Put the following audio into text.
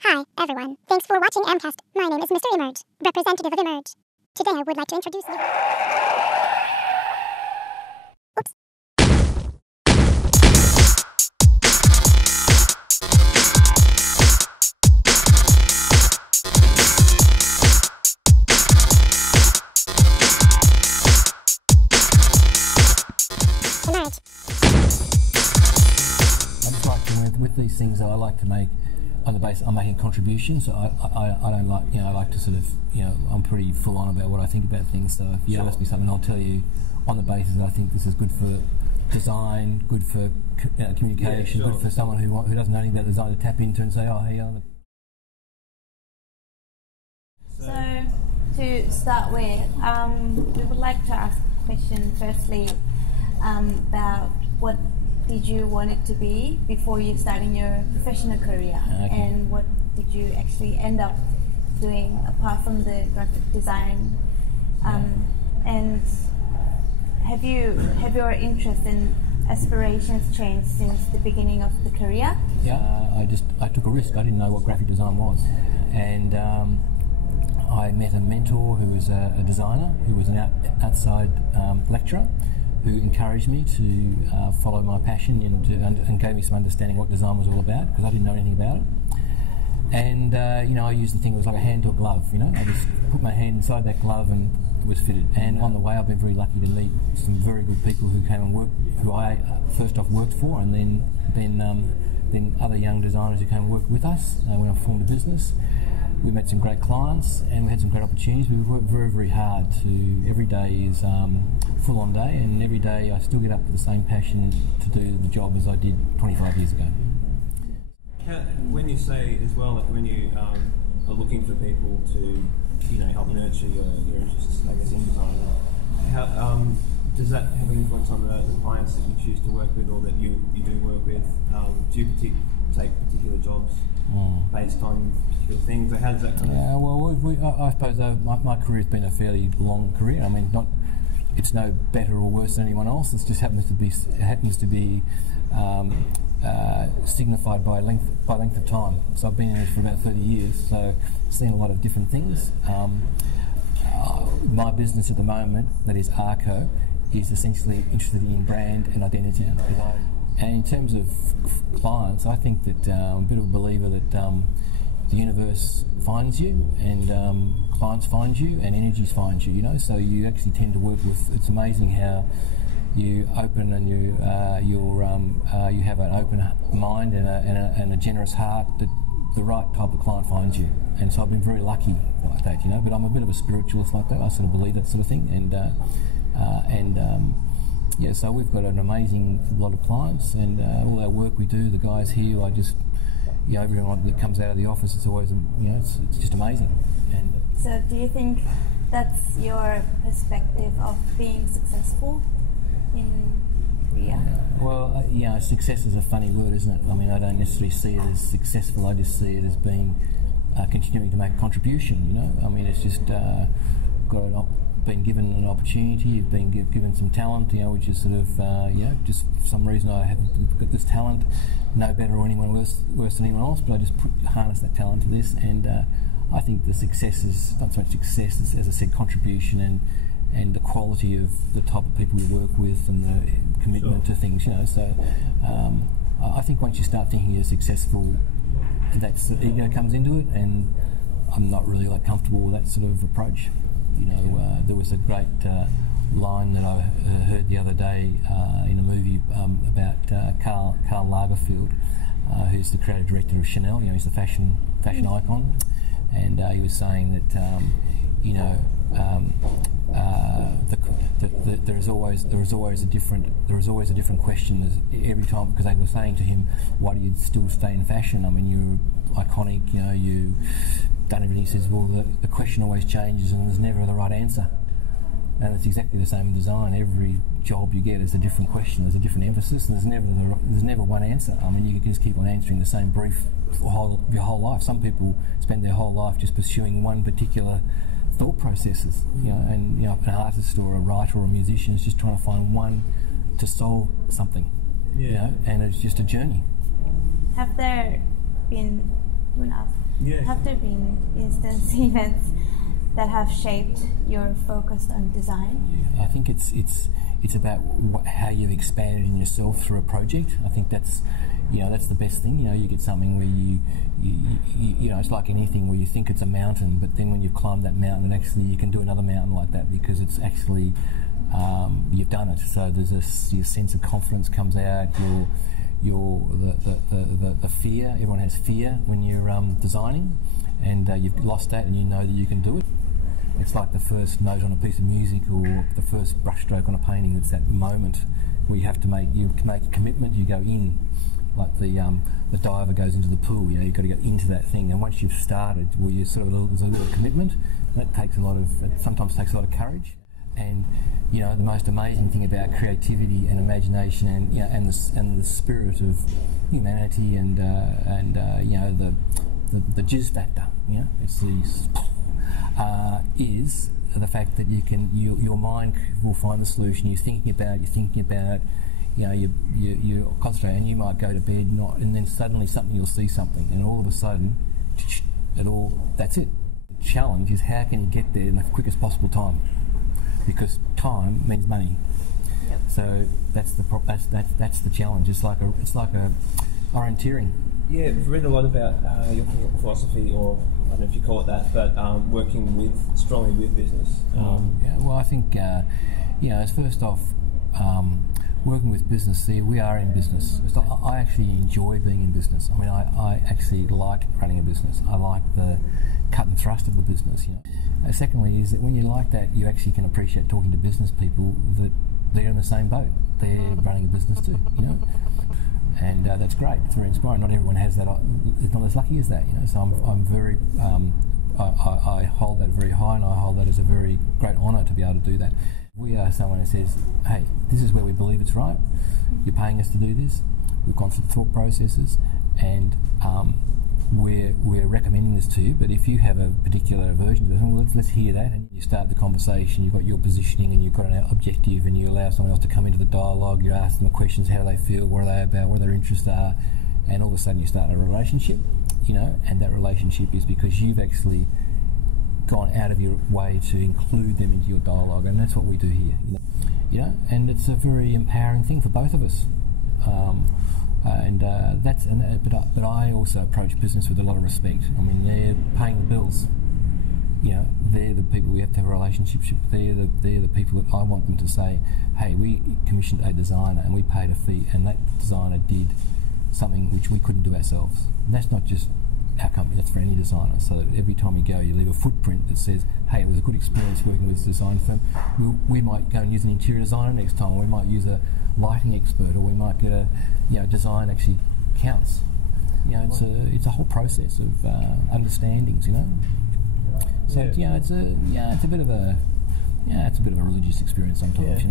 Hi, everyone. Thanks for watching emCast. My name is Mr. Emerge, representative of Emerge. Today I would like to introduce you... Oops. Emerge. I just like to, with these things, I like to make, on the basis I'm making contributions. So I don't like, I like to sort of, I'm pretty full on about what I think about things. So if you ask me something, I'll tell you on the basis that I think this is good for design, good for communication, good for someone who doesn't know anything about design to tap into and say, oh, hey, So to start with, we would like to ask a question firstly about what did you want it to be before you starting your professional career, and what did you actually end up doing apart from the graphic design, and have your interest and aspirations changed since the beginning of the career? Yeah, I took a risk. I didn't know what graphic design was, and I met a mentor who was a designer, who was an outside lecturer, who encouraged me to follow my passion and gave me some understanding what design was all about, because I didn't know anything about it. And I used the thing, it was like a hand to a glove. I just put my hand inside that glove and it was fitted. And on the way, I've been very lucky to meet some very good people who came and worked, who I first off worked for, and then other young designers who came and worked with us when I formed a business. We met some great clients and we had some great opportunities. We worked very, very hard every day is full on day, and every day I still get up with the same passion to do the job as I did 25 years ago. When you say as well, like when you are looking for people to, help nurture your interests, I guess, in design, how does that have an influence on the clients that you choose to work with or that you do work with? Do you take particular jobs based on particular things? Or how does that kind of... well, I suppose my career's been a fairly long career. I mean, it's no better or worse than anyone else. It just happens to be signified by length of time. So I've been in it for about 30 years, so I've seen a lot of different things. My business at the moment, that is Arco, is essentially interested in brand and identity. And in terms of clients, I think that I'm a bit of a believer that the universe finds you, and clients find you, and energies find you. So you actually tend to work with. It's amazing how you open and you have an open mind and a generous heart that the right type of client finds you. And so I've been very lucky like that, But I'm a bit of a spiritualist like that. I sort of believe that sort of thing, so we've got an amazing lot of clients, and all our work we do, the guys here, everyone that comes out of the office, it's always, it's just amazing. And so do you think that's your perspective of being successful in Korea? Well, success is a funny word, isn't it? I mean, I don't necessarily see it as successful, I just see it as being continuing to make a contribution, I mean, it's just been given an opportunity, you've been given some talent, which is sort of, just for some reason I have got this talent, no better or anyone worse than anyone else, but I just harness that talent to this, and I think the success is not so much success as I said, contribution and the quality of the type of people you work with and the commitment to things, So I think once you start thinking you're successful, that's the ego comes into it, and I'm not really comfortable with that sort of approach. There was a great line that I heard the other day in a movie about Karl Lagerfeld, who's the creative director of Chanel. He's the fashion icon, and he was saying that there is always a different question every time, because they were saying to him, "Why do you still stay in fashion? I mean, you're iconic. You've done everything." He says, "Well, the question always changes, and there's never the right answer." And it's exactly the same in design. Every job you get is a different question. There's a different emphasis, and there's never one answer. I mean, you can just keep on answering the same brief for your whole life. Some people spend their whole life just pursuing one particular thought processes, and an artist or a writer or a musician is just trying to find one to solve something, and it's just a journey. Have there been, Yeah. Have there been instance events that have shaped your focus on design? Yeah, I think it's about how you've expanded in yourself through a project. I think that's the best thing. You get something where you it's like anything where you think it's a mountain, but then when you've climbed that mountain, actually you can do another mountain like that because it's actually you've done it. So there's your sense of confidence comes out. The fear. Everyone has fear when you're designing, and you've lost that, and you know that you can do it. It's like the first note on a piece of music or the first brushstroke on a painting. It's that moment where you have to make a commitment. You go in, like the diver goes into the pool. You've got to go into that thing. And once you've started, well, there's a little commitment. That takes sometimes takes a lot of courage. And the most amazing thing about creativity and imagination and the spirit of humanity and the jizz factor. It's these. Is the fact that your mind will find the solution. You're thinking about you concentrate, and you might go to bed and then suddenly you'll see something, and all of a sudden, that's it. The challenge is how can you get there in the quickest possible time, because time means money. Yep. So that's the challenge. It's like a orienteering. Yeah, I've read a lot about your philosophy, or I don't know if you call it that, but working strongly with business. Well, I think first off, working with business. See, we are in business. I actually enjoy being in business. I mean, I actually like running a business. I like the cut and thrust of the business. Secondly, is that when you like that, you actually can appreciate talking to business people that they're in the same boat. They're running a business too. And that's great. It's very inspiring. Not everyone has that. Is not as lucky as that. So I'm very. I hold that very high, and I hold that as a very great honour to be able to do that. We are someone who says, "Hey, this is where we believe it's right. You're paying us to do this. We've gone through the thought processes, and we're recommending this to you. But if you have a particular aversion to this, well, let's hear that." And you start the conversation. You've got your positioning, and you've got an objective, and you allow someone else to come into the dialogue. You ask them questions: how do they feel? What are they about? What their interests are? And all of a sudden, you start a relationship. And that relationship is because you've actually gone out of your way to include them into your dialogue, and that's what we do here. And it's a very empowering thing for both of us. But I also approach business with a lot of respect. I mean, they're paying the bills. They're the people we have to have a relationship with. They're the people that I want them to say, "Hey, we commissioned a designer and we paid a fee, and that designer did something which we couldn't do ourselves." And that's not just our company, that's for any designer. So that every time you go, you leave a footprint that says, "Hey, it was a good experience working with this design firm." We might go and use an interior designer next time. We might use a lighting expert, or we might get design actually counts. It's a whole process of understandings. So it's a bit of a religious experience sometimes.